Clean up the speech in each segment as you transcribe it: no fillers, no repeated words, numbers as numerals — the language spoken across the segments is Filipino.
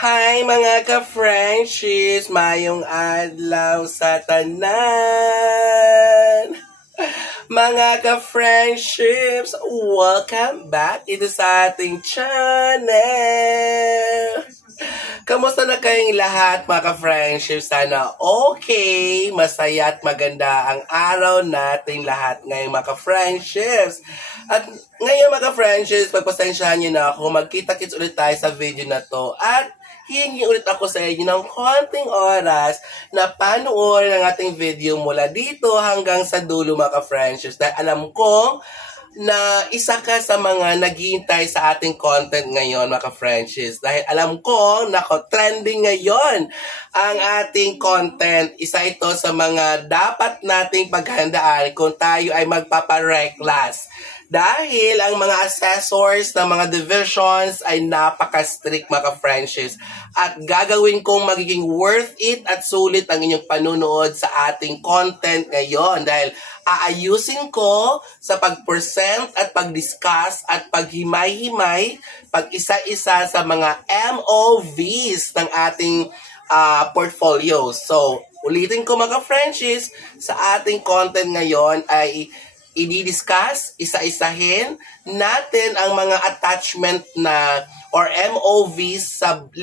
Hi mga ka-Frenchies! Mayong adlaw sa tanan! Mga ka-Friendships, welcome back ito sa ating channel! Kamusta na kayong lahat mga ka-Friendships? Sana okay, masaya at maganda ang araw nating lahat ngayong mga ka-Friendships. At ngayon mga ka-Friendships, pagpasensyahan nyo na ako, magkita-kits ulit tayo sa video na to at hihingi ulit ako sa inyo ng konting oras na panoorin ang ating video mula dito hanggang sa dulo mga ka-Friendships. Dahil alam ko na isa ka sa mga naghihintay sa ating content ngayon mga ka-Friendships. Dahil alam ko na trending ngayon ang ating content. Isa ito sa mga dapat nating paghandaan kung tayo ay magpapareklas. Dahil ang mga assessors ng mga divisions ay napaka-strict mga ka-Friendships. At gagawin kong magiging worth it at sulit ang inyong panunood sa ating content ngayon. Dahil aayusin ko sa pag-present at pag-discuss at paghimay-himay, pag-isa-isa sa mga MOVs ng ating portfolio. So, ulitin ko mga ka-Friendships, sa ating content ngayon ay i-discuss, isa-isahin natin ang mga attachment na or MOVs sa 5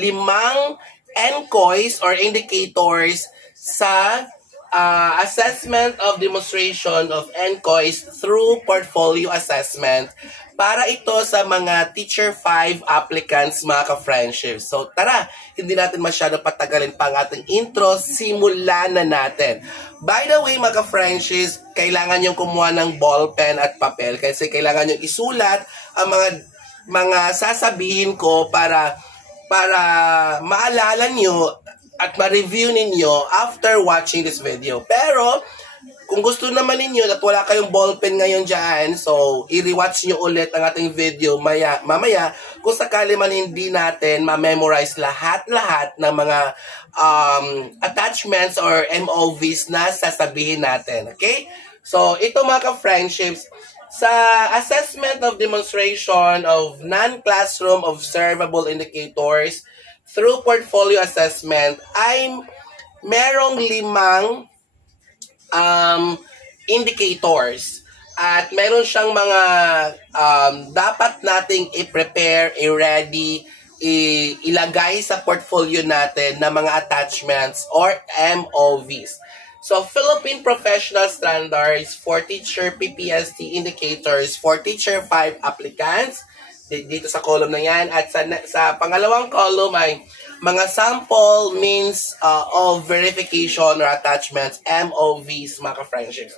NCOYs or indicators sa assessment of demonstration of NCOYs through portfolio assessment para ito sa mga Teacher 5 applicants mga ka-Friendships. So tara, hindi natin masyado patagalin pa ang ating intro, simulan na natin. By the way mga ka-Friendships, kailangan yung kumuha ng ballpen at papel kasi kailangan yung isulat ang mga sasabihin ko para maalala nyo at ma-review ninyo after watching this video. Pero kung gusto naman ninyo at wala kayong ballpen ngayon dyan, so i-rewatch nyo ulit ang ating video mamaya kung sakali man hindi natin ma-memorize lahat-lahat ng mga attachments or MOVs na sasabihin natin. Okay? So ito mga ka-Friendships, sa assessment of demonstration of non-classroom observable indicators through portfolio assessment ay merong 5 indicators at meron siyang mga dapat nating i-prepare, i-ready, ilagay sa portfolio natin na mga attachments or MOVs. So, Philippine Professional Standards for Teacher PPST Indicators for Teacher 5 applicants. Dito sa column na yan. At sa pangalawang column ay mga sample means of verification or attachments, MOVs, mga ka-Friendships.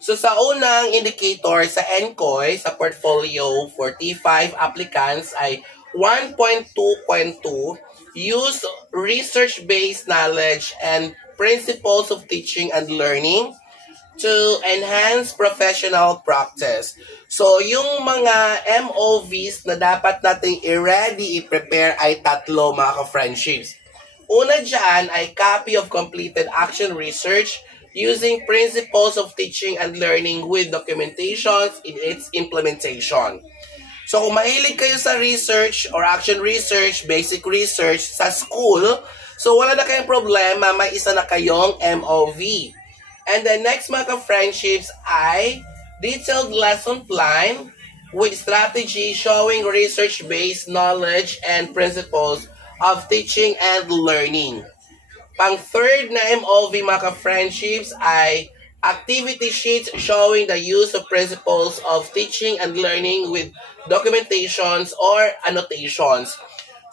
So sa unang indicator sa NCOY, sa portfolio for T5 applicants ay 1.2.2, use research-based knowledge and principles of teaching and learning to enhance professional practice. So, yung mga MOVs na dapat nating i-ready, i-prepare ay 3 mga ka-Friendships. Una dyan ay copy of completed action research using principles of teaching and learning with documentations in its implementation. So, kung mahilig kayo sa research or action research, basic research sa school, so wala na kayong problema, may isa na kayong MOV. And the next mga ka-Friendships ay detailed lesson plan with strategy showing research-based knowledge and principles of teaching and learning. Pang-third na MOV mga ka-Friendships ay activity sheets showing the use of principles of teaching and learning with documentations or annotations.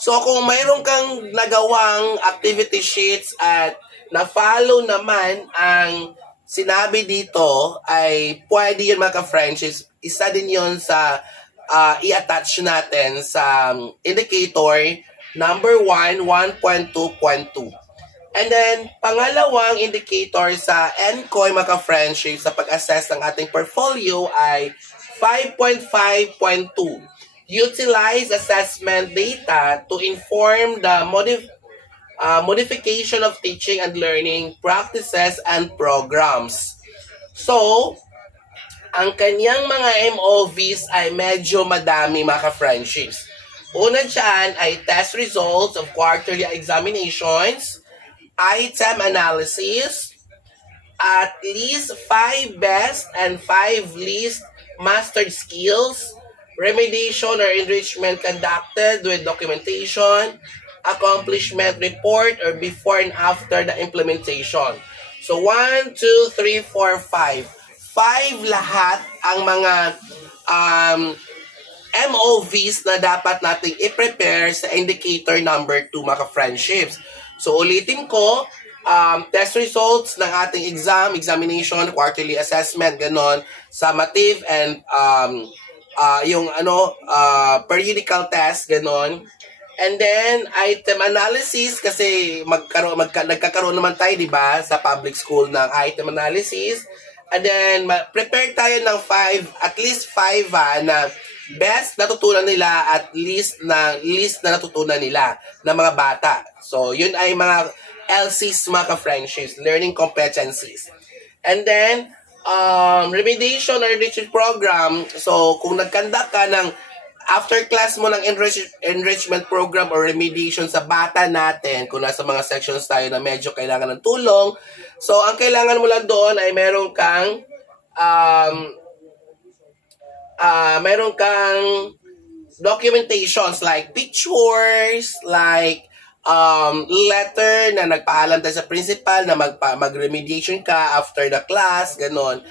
So kung mayroon kang nagawang activity sheets at na-follow naman ang sinabi dito, ay pwede yun mga ka-Friendships. Isa din yun sa i-attach natin sa indicator number 1, 1.2.2. And then, pangalawang indicator sa NCOY mga ka-Friendships sa pag-assess ng ating portfolio ay 5.5.2. Utilize assessment data to inform the modification of teaching and learning practices and programs. So, ang kanyang mga MOVs ay medyo madami mga ka-Friendships. Una dyan ay test results of quarterly examinations, item analysis, at least 5 best and 5 least mastered skills, remediation or enrichment conducted with documentation, accomplishment report, or before and after the implementation. So, 1, 2, 3, 4, 5. 5 lahat ang mga MOVs na dapat nating i-prepare sa indicator number 2, mga friendships. So, ulitin ko, test results ng ating examination, quarterly assessment, ganon, summative and yung periodical test, ganon. And then, item analysis, kasi nagkakaroon naman tayo, di ba, sa public school ng item analysis. And then, prepare tayo ng 5, at least 5 na best natutunan nila at least na natutunan nila ng mga bata. So, yun ay mga LCs, mga friendships, learning competencies. And then, remediation or enrichment program. So, kung nag-conduct ka ng after class mo ng enrichment program or remediation sa bata natin, kung nasa mga sections tayo na medyo kailangan ng tulong, so ang kailangan mo lang doon ay meron kang documentations like pictures, like letter na nagpaalam tayo sa principal na mag-remediation ka after the class, ganon.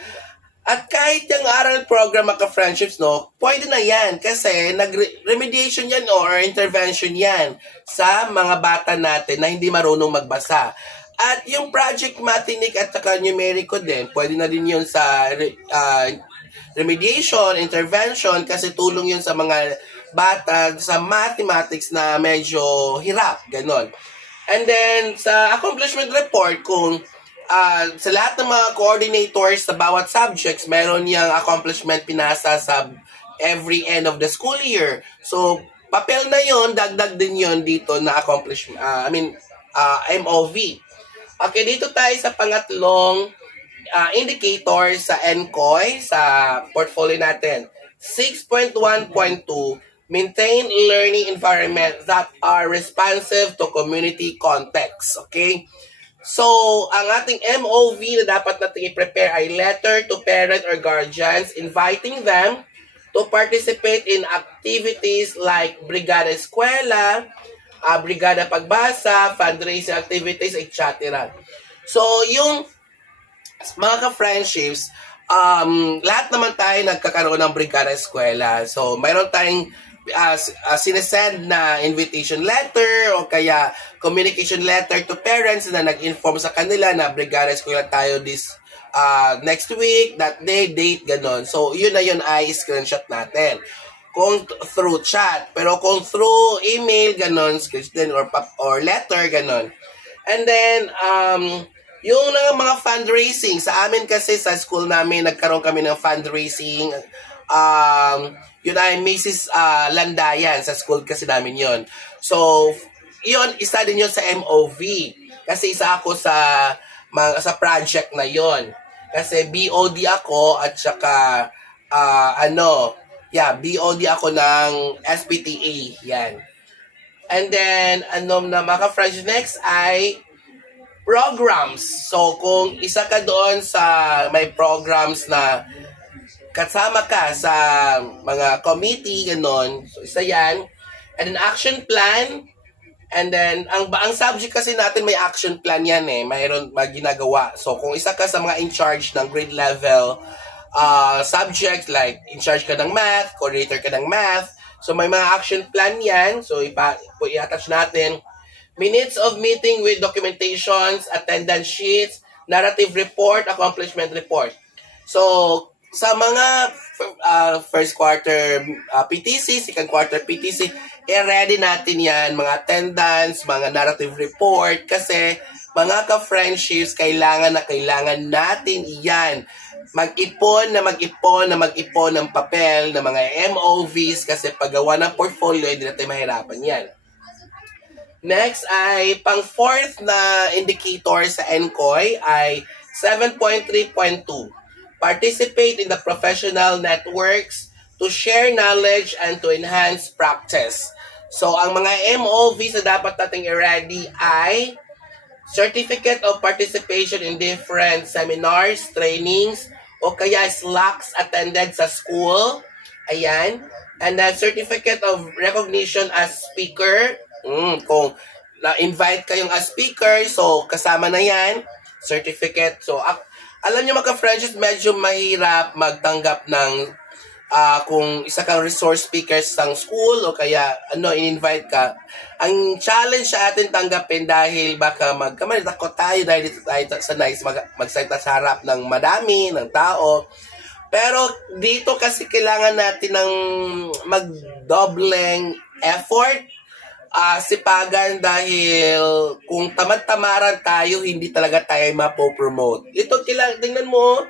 At kahit yung aral program mga friendships, no, pwede na yan kasi nag-remediation yan or intervention yan sa mga bata natin na hindi marunong magbasa. At yung project mathematic at saka numerico din, pwede na din yun sa remediation, intervention kasi tulong yun sa mga bata sa mathematics na medyo hirap, ganon. And then, sa accomplishment report, kung sa lahat ng mga coordinators sa bawat subjects, meron yung accomplishment pinasa sa every end of the school year. So, papel na yon, dagdag din yon dito na accomplishment, MOV. Okay, dito tayo sa pangatlong indicator sa NCOY, sa portfolio natin. 6.1.2, maintain learning environment that are responsive to community context. Okay? So, ang ating MOV na dapat natin i-prepare ay letter to parent or guardians inviting them to participate in activities like Brigada Eskwela, Brigada Pagbasa, fundraising activities, etc. So, yung mga ka-friendships, lahat naman tayo nagkakaroon ng Brigada Eskwela. So, mayroon tayong sinesend na invitation letter o kaya communication letter to parents na nag-inform sa kanila na Brigada Eskwela tayo this next week, that day, date, ganon. So, yun na yun ay screenshot natin. Kung through chat, pero kung through email, ganon, screenshot or letter, ganon. And then, yung mga fundraising, sa amin kasi sa school namin, nagkaroon kami ng fundraising, yun ay Mrs. Landayan, sa school kasi namin yun. So, yun, isa din yun sa MOV. Kasi isa ako sa project na yun. Kasi BOD ako at saka, BOD ako ng SPTA. Yan. And then, mga friends, next ay programs. So, kung isa ka doon sa may programs na kasama ka sa mga committee, ganon. So, isa yan. And then, action plan. And then, ang subject kasi natin may action plan yan eh. Mayroon ginagawa. So, kung isa ka sa mga in charge ng grade level subject, like in charge ka ng math, coordinator ka ng math, so may mga action plan yan. So, i-attach natin. Minutes of meeting with documentations, attendance sheets, narrative report, accomplishment report. So, sa mga first quarter PTC, second quarter PTC, i-ready natin yan, mga attendance, mga narrative report, kasi mga ka-friendships, kailangan natin yan. Mag-ipon ng papel, ng mga MOVs, kasi paggawa ng portfolio, hindi natin mahirapan yan. Next ay pang fourth na indicator sa NCOY ay 7.3.2. Participate in the professional networks to share knowledge and to enhance practice. So, ang mga MOVs na dapat nating i-ready ay Certificate of Participation in different seminars, trainings, o kaya slacks attended sa school. Ayan. And then, Certificate of Recognition as Speaker. Kung na-invite kayong as speaker, so kasama na yan. Certificate. So, alam nyo mga friends, medyo mahirap magtanggap ng kung isa kang resource speaker sa school o kaya in-invite ka. Ang challenge sa atin tanggapin dahil baka takot tayo dahil dito tayo sanay magsalita sa harap ng madami, ng tao. Pero dito kasi kailangan natin ng magdobleng effort, sipagan dahil kung tamad-tamaran tayo, hindi talaga tayo mapopromote. Ito, tingnan mo,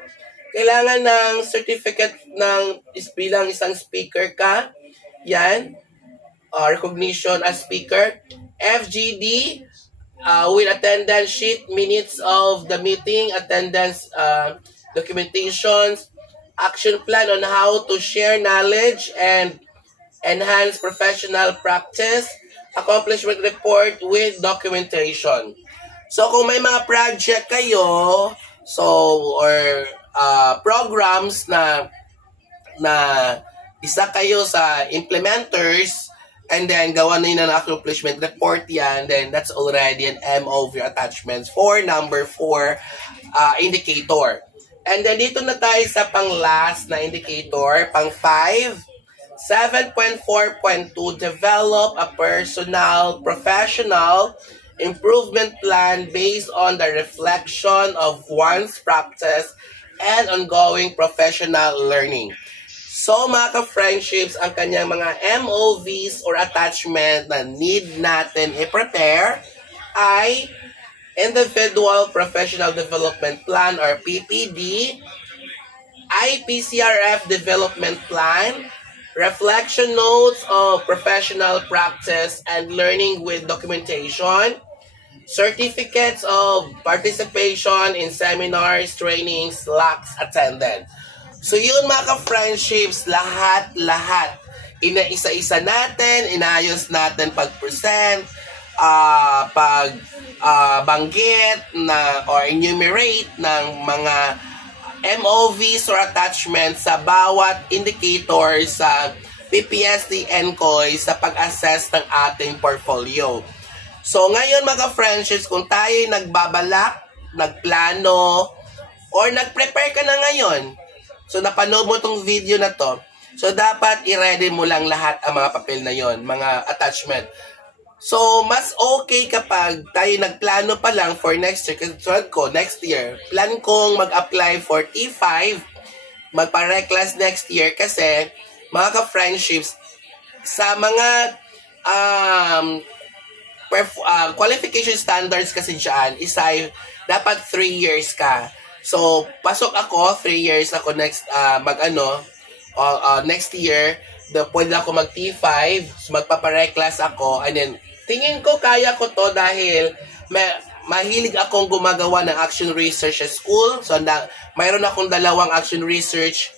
kailangan ng certificate ng bilang isang speaker ka. Yan. Recognition as speaker. FGD, with attendance sheet, minutes of the meeting, attendance documentations, action plan on how to share knowledge and enhance professional practice, accomplishment report with documentation. So, kung may mga project kayo, or programs na isa kayo sa implementers, and then gawa na yun ng accomplishment report yan, then that's already an MOV attachments for number 4 indicator. And then dito na tayo sa pang-last na indicator, pang-5, 7.4.2, develop a professional improvement plan based on the reflection of one's practice and ongoing professional learning. So mga ka-friendships, ang kanyang mga MOVs or attachment na need natin i-prepare ay Individual Professional Development Plan or PPD, IPCRF Development Plan, Reflection Notes of Professional Practice and Learning with Documentation, Certificates of Participation in Seminars, Trainings, slacks attended. So yun mga ka-friendships, lahat-lahat. Isa-isa natin, inayos natin pag-present, banggit na or enumerate ng mga MOVs or attachments sa bawat indicator sa PPSD NCOY sa pag-assess ng ating portfolio. So ngayon mga friendships, kung tayo nagbabalak, nagplano, or nag-prepare ka na ngayon, so napanood mo tong video na to, so dapat i-ready mo lang lahat ang mga papel na yon, mga attachment. So mas okay kapag tayo nagplano pa lang for next year, kasi ko next year, plan kong mag-apply for T5, magpa-reclass next year kasi mga ka-friendships, sa mga qualification standards kasi dyan, dapat 3 years ka. So, pasok ako, 3 years ako next, next year, pwede ako mag T5, so magpapareclass ako, and then, tingin ko kaya ko to dahil mahilig akong gumagawa ng action research sa school. So, mayroon akong 2 action research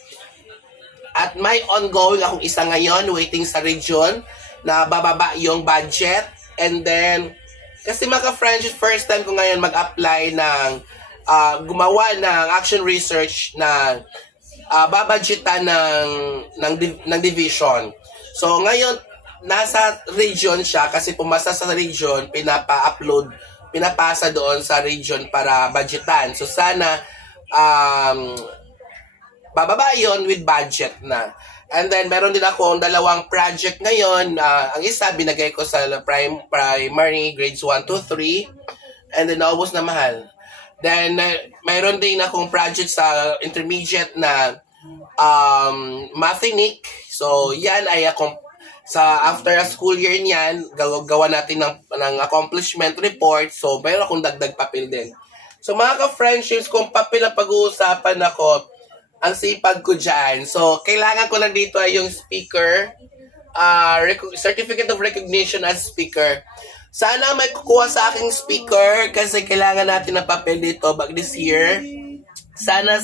at may ongoing akong isa ngayon, waiting sa region, na bababa yung budget. And then, kasi mga friends, first time ko ngayon mag-apply ng gumawa ng action research na babudgetan ng division. So, ngayon, nasa region siya kasi pumasa sa region, pinapasa doon sa region para budgetan. So, sana bababa yun with budget na. And then, meron din akong 2 project ngayon. Ang isa, binagay ko sa primary, grades 1 to 3. And then, naubos na mahal. Then, mayroon din akong project sa intermediate na Mathinic. So, yan ay after a school year niyan, gawa natin ng accomplishment report. So, mayroon akong dagdag papel din. So, mga ka-friendships, kung papel na pag-uusapan ako, ang sipag ko dyan. So, kailangan ko lang dito ay yung speaker, Certificate of Recognition as speaker. Sana may kukuha sa aking speaker kasi kailangan natin ng papel dito back this year. Sana.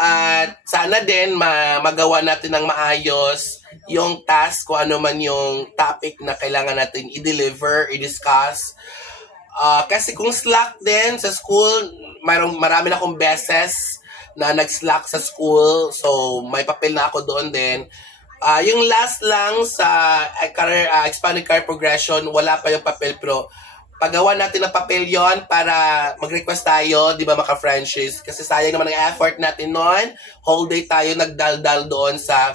At sana din magawa natin ng maayos yung task, kung ano man yung topic na kailangan natin i-deliver, i-discuss. Kasi kung Slack din sa school, marami na akong beses na nag-Slack sa school. So, may papel na ako doon din. Yung last lang sa expanded career progression, wala pa yung papel, pero paggawa natin ng papel yon para mag-request tayo, di ba, maka-franchise. Kasi sayang naman ang effort natin noon. Whole day tayo nagdaldal doon sa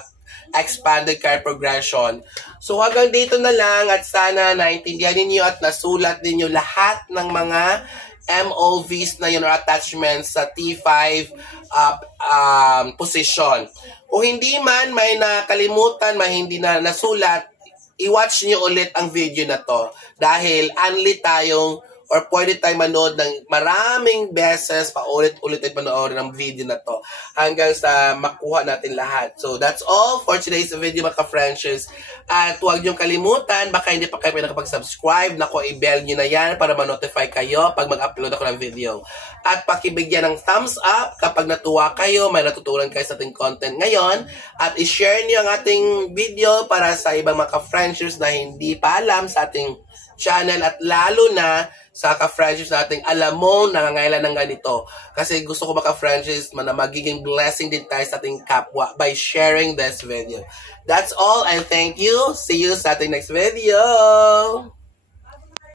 expanded career progression. So hanggang dito na lang at sana naintindihan ninyo at nasulat ninyo lahat ng mga MOVs na yun or attachments sa T5 position. Kung hindi man may nakalimutan, may hindi na nasulat, i-watch niyo ulit ang video na to dahil only tayong or pwede tayong manood ng maraming beses paulit-ulit ay panoorin ng video na to hanggang sa makuha natin lahat. So that's all for today's video, mga ka-Frenchies. At huwag niyong kalimutan, baka hindi pa kayo nakapag-subscribe, nako, i-bell niyo na yan para ma-notify kayo pag mag-upload ako ng video. At pakibigyan ng thumbs up kapag natuwa kayo, may natutunan kayo sa ating content ngayon. At i-share niyo ang ating video para sa ibang mga ka-Frenchies na hindi pa alam sa ating channel at lalo na sa ka-franchise natin, alam mo, nangangailan ng ganito. Kasi gusto ko maka-franchise na magiging blessing din tayo sa ating kapwa by sharing this video. That's all and thank you. See you sa ating next video.